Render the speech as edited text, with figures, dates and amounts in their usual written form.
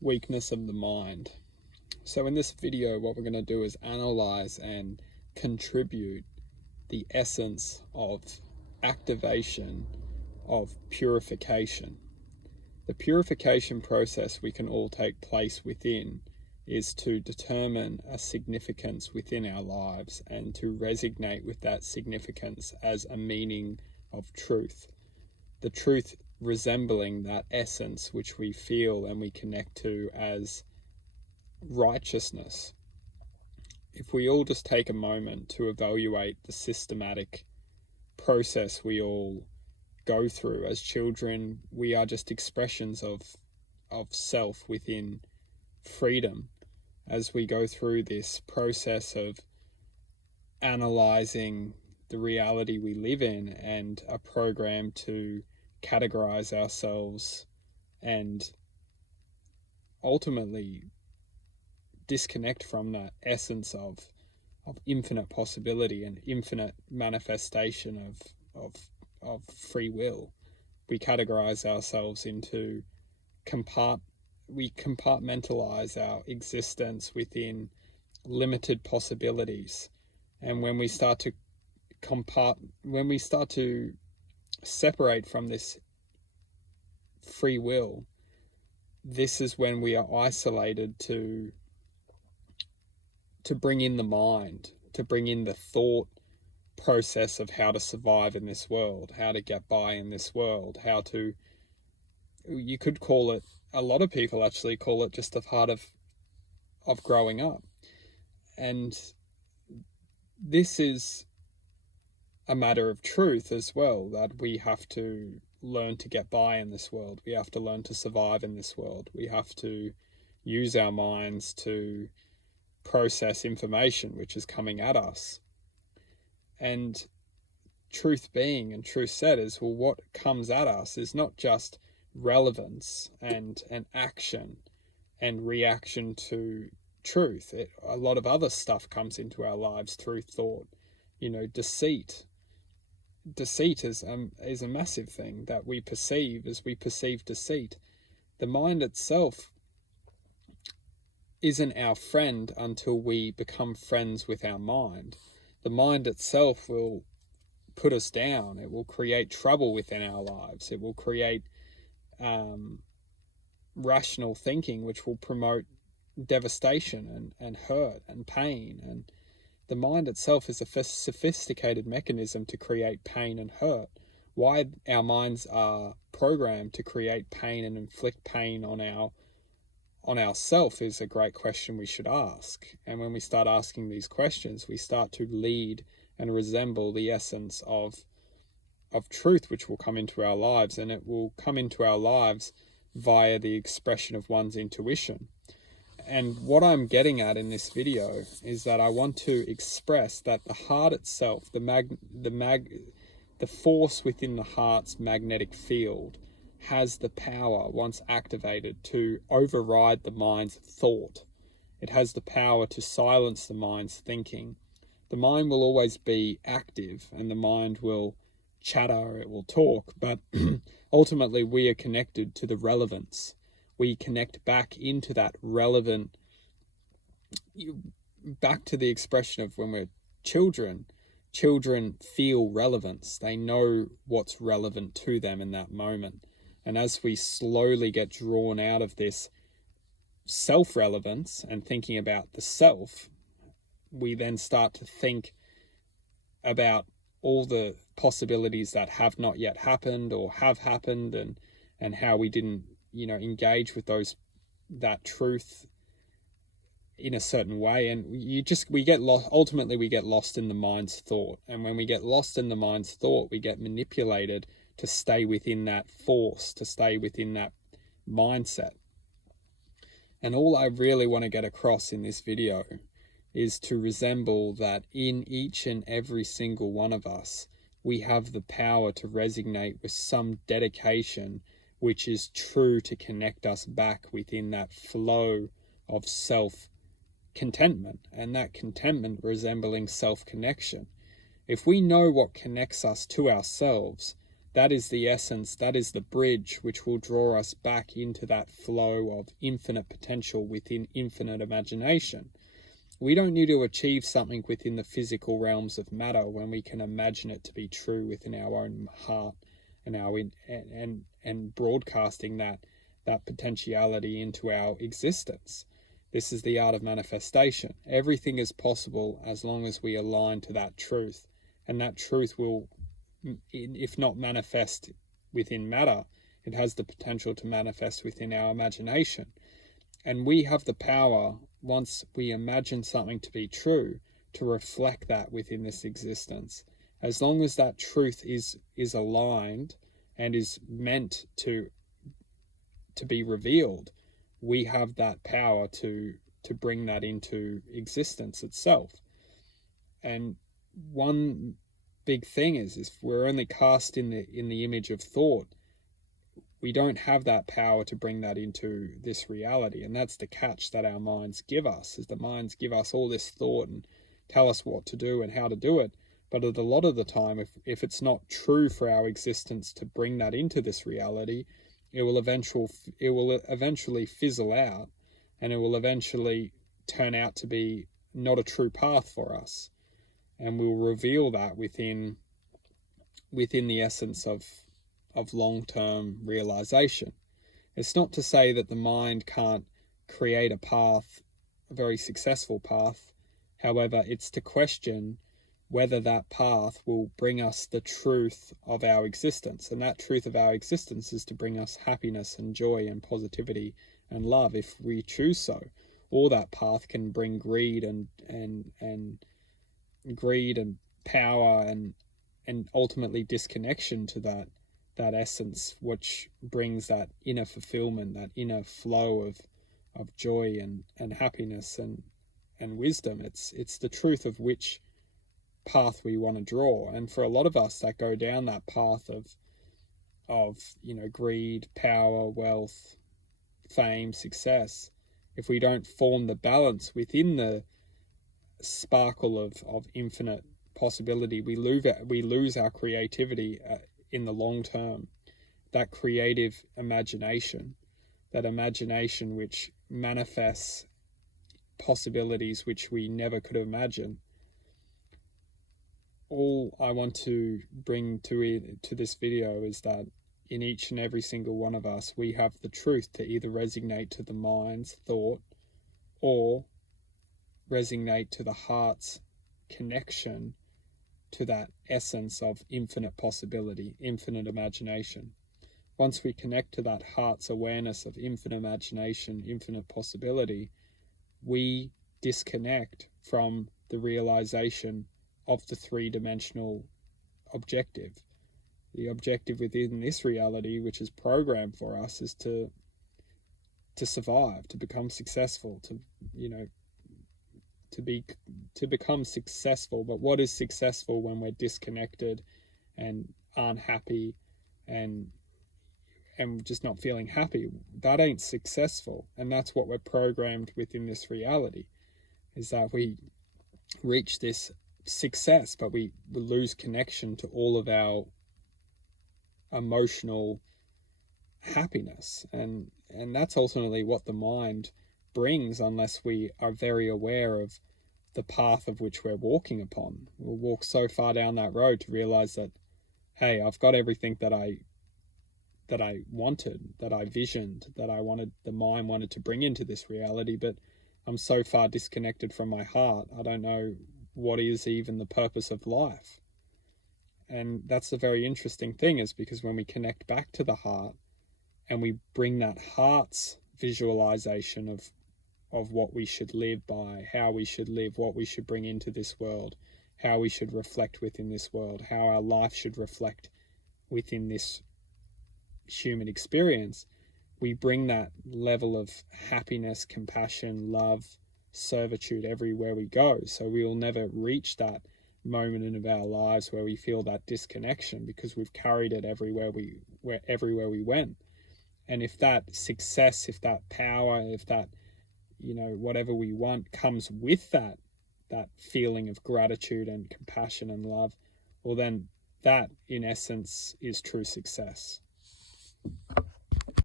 weakness of the mind. So in this video, what we're going to do is analyze and contribute the essence of activation of purification. The purification process we can all take place within is to determine a significance within our lives and to resonate with that significance as a meaning of truth. The truth resembling that essence which we feel and we connect to as righteousness. If we all just take a moment to evaluate the systematic process we all go through as children, we are just expressions of self within freedom. As we go through this process of analyzing the reality we live in and are programmed to categorize ourselves and ultimately disconnect from that essence of infinite possibility and infinite manifestation of free will. We categorize ourselves into we compartmentalize our existence within limited possibilities. And when we start to separate from this free will, this is when we are isolated to bring in the mind, to bring in the thought process of how to survive in this world, how to get by in this world, you could call it, a lot of people actually call it just a part of growing up. And this is a matter of truth as well, that we have to learn to get by in this world. We have to learn to survive in this world. We have to use our minds to process information which is coming at us. And truth being and truth said is, well, what comes at us is not just relevance and action and reaction to truth. A lot of other stuff comes into our lives through thought. Deceit is a massive thing that we perceive as we perceive deceit. The mind itself isn't our friend until we become friends with our mind. The mind itself will put us down. It will create trouble within our lives. It will create rational thinking, which will promote devastation and hurt and pain. And the mind itself is a sophisticated mechanism to create pain and hurt. Why our minds are programmed to create pain and inflict pain on ourself is a great question we should ask. And when we start asking these questions, we start to lead and resemble the essence of truth, which will come into our lives, and it will come into our lives via the expression of one's intuition. And what I'm getting at in this video is that I want to express that the heart itself, the force within the heart's magnetic field, has the power, once activated, to override the mind's thought. It has the power to silence the mind's thinking. The mind will always be active and the mind will chatter, it will talk, but ultimately we are connected to the relevance. We connect back into that relevant, back to the expression of when we're children. Children feel relevance. They know what's relevant to them in that moment. And as we slowly get drawn out of this self-relevance and thinking about the self, we then start to think about all the possibilities that have not yet happened or have happened, and how we didn't, engage with that truth in a certain way. And we get lost. Ultimately, we get lost in the mind's thought. And when we get lost in the mind's thought, we get manipulated to stay within that force, to stay within that mindset. And all I really want to get across in this video is to resemble that in each and every single one of us, we have the power to resonate with some dedication which is true to connect us back within that flow of self-contentment, and that contentment resembling self-connection. If we know what connects us to ourselves, That is the essence, that is the bridge which will draw us back into that flow of infinite potential within infinite imagination. We don't need to achieve something within the physical realms of matter when we can imagine it to be true within our own heart, and and broadcasting that potentiality into our existence. This is the art of manifestation. Everything is possible as long as we align to that truth, and that truth will, if not manifest within matter, it has the potential to manifest within our imagination. And we have the power, once we imagine something to be true, to reflect that within this existence. As long as that truth is aligned and is meant to be revealed, we have that power to bring that into existence itself. And one big thing is if we're only cast in the image of thought, we don't have that power to bring that into this reality. And that's the catch that our minds give us, is the minds give us all this thought and tell us what to do and how to do it. But a lot of the time, if it's not true for our existence to bring that into this reality, it will eventually fizzle out, and it will eventually turn out to be not a true path for us. And we'll reveal that within the essence of long-term realization. It's not to say that the mind can't create a path, a very successful path. However, it's to question whether that path will bring us the truth of our existence. And that truth of our existence is to bring us happiness and joy and positivity and love if we choose so. Or that path can bring greed and power and ultimately disconnection to that essence, which brings that inner fulfillment, that inner flow of joy and happiness and wisdom. It's the truth of which path we want to draw. And for a lot of us that go down that path of greed, power, wealth, fame, success, if we don't form the balance within the sparkle of infinite possibility, we lose our creativity in the long term. That creative imagination, that imagination which manifests possibilities which we never could imagine. All I want to bring to this video is that in each and every single one of us, we have the truth to either resonate to the mind's thought or resonate to the heart's connection to that essence of infinite possibility, infinite imagination. Once we connect to that heart's awareness of infinite imagination, infinite possibility, we disconnect from the realization of the three-dimensional objective. The objective within this reality, which is programmed for us, is to survive, to become successful, to become successful. But what is successful when we're disconnected and aren't happy and just not feeling happy? That ain't successful. And that's what we're programmed within this reality, is that we reach this success, but we lose connection to all of our emotional happiness. And that's ultimately what the mind brings, unless we are very aware of the path of which we're walking upon. We'll walk so far down that road to realize that, hey, I've got everything that I wanted, that I visioned, the mind wanted to bring into this reality, but I'm so far disconnected from my heart, I don't know what is even the purpose of life. And that's a very interesting thing, is because when we connect back to the heart and we bring that heart's visualization of what we should live by, how we should live, what we should bring into this world, how we should reflect within this world, how our life should reflect within this human experience, we bring that level of happiness, compassion, love, servitude everywhere we go. So we will never reach that moment of our lives where we feel that disconnection, because we've carried it everywhere we went. And if that success, if that power, if that whatever we want comes with that feeling of gratitude and compassion and love, well, then That, in essence, is true success.